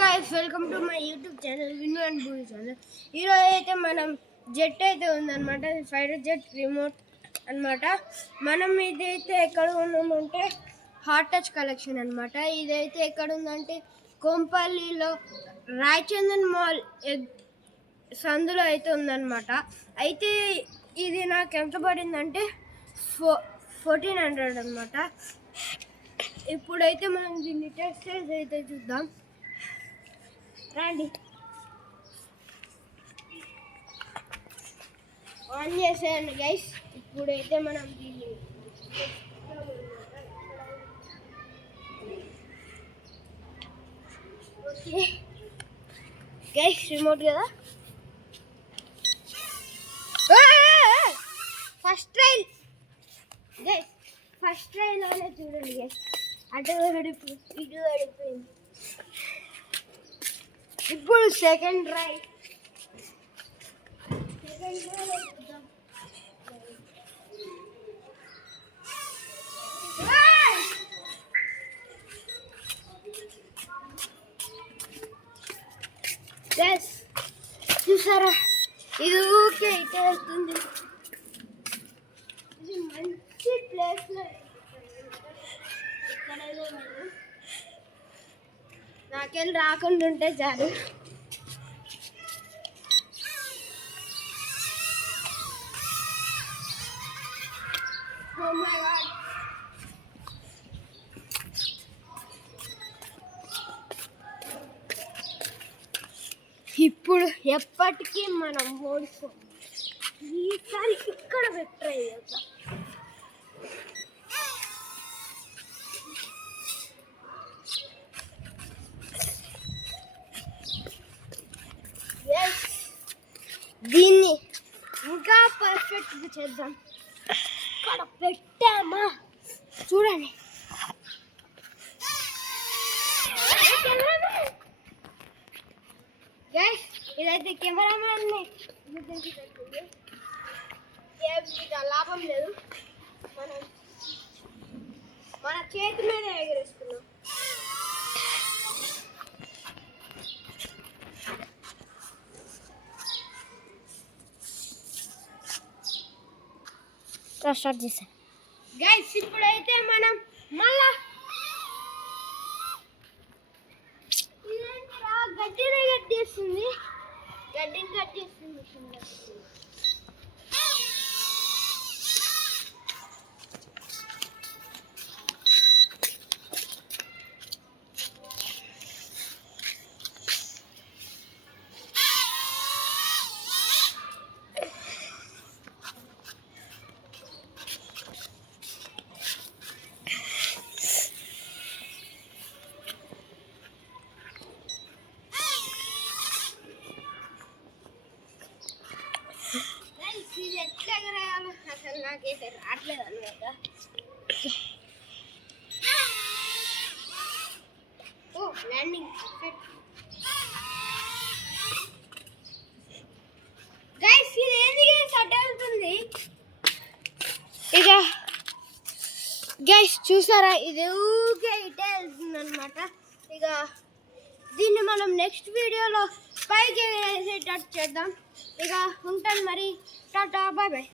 guys, welcome to my YouTube channel Vinu and Buri channel. ఈరోజు అయితే మనం jet అయితే ఉందన్నమాట, ఫైటర్ జెట్ రిమోట్ అన్నమాట. మనం ఇదైతే ఎక్కడ ఉన్నామంటే హాట్ టచ్ కలెక్షన్ అన్నమాట. ఇదైతే ఎక్కడ ఉందంటే కొంపల్లిలో రాయచందన్ మాల్ సందులో అయితే ఉందన్నమాట. అయితే ఇది నాకు ఎంత పడిందంటే 1400 అన్నమాట. ఇప్పుడైతే మనం దీన్ని టెస్ట్ అయితే చూద్దాం, రండి. ఆన్ చేసేయండి గైస్. ఇప్పుడైతే మనం దీన్ని ఓకే గైస్, రిమోట్ కదా, ఫస్ట్ ట్రైల్ గైస్, ఫస్ట్ ట్రైల్లోనే చూడండి గైస్, అటు గడిపి ఇటు గడిపోయింది. ఇప్పుడు సెకండ్ ట్రై చూసారా, ఇది ఊకే ఇటే వస్తుంది. ఇది మంచి ప్లేస్లో ఎక్కడైనా నాకెళ్ళి రాకుండా ఉంటే చాలు. Oh my God. ఇప్పుడు ఎప్పటికీ మనం ఓడిస్తాం. ఈసారి ఇక్కడ పెట్టాయి కదా. దీన్ని ఇంకా పర్ఫెక్ట్గా చేద్దాం. ఇక్కడ పెట్టామా చూడండి. గైస్, ఇదైతే కెమెరామ్యాన్ని పెట్టింది. లాభం లేదు, మన చేతి మీద ఎగరేసుకున్నాం. స్టార్ట్ చేసాం గైస్. ఇప్పుడైతే మనం మళ్ళా గడ్డిని కట్ చేస్తుంది. ఇది ఎట్లా ఎగరేయాలో అసలు నాకైతే రావట్లేదు అనమాట. ఓ ల్యాండింగ్ గైస్, ఇది ఏంది గైస్ అడ్డ ఉంటుంది ఇక. గైస్ చూసారా, ఇది ఊకే ఇటే వెళ్తుంది అనమాట. ఇక దీన్ని మనం నెక్స్ట్ వీడియోలో పైకి వేసేటట్టు చేద్దాం. ఇక ఉంటాను మరి, టాటా, బాయ్ బాయ్.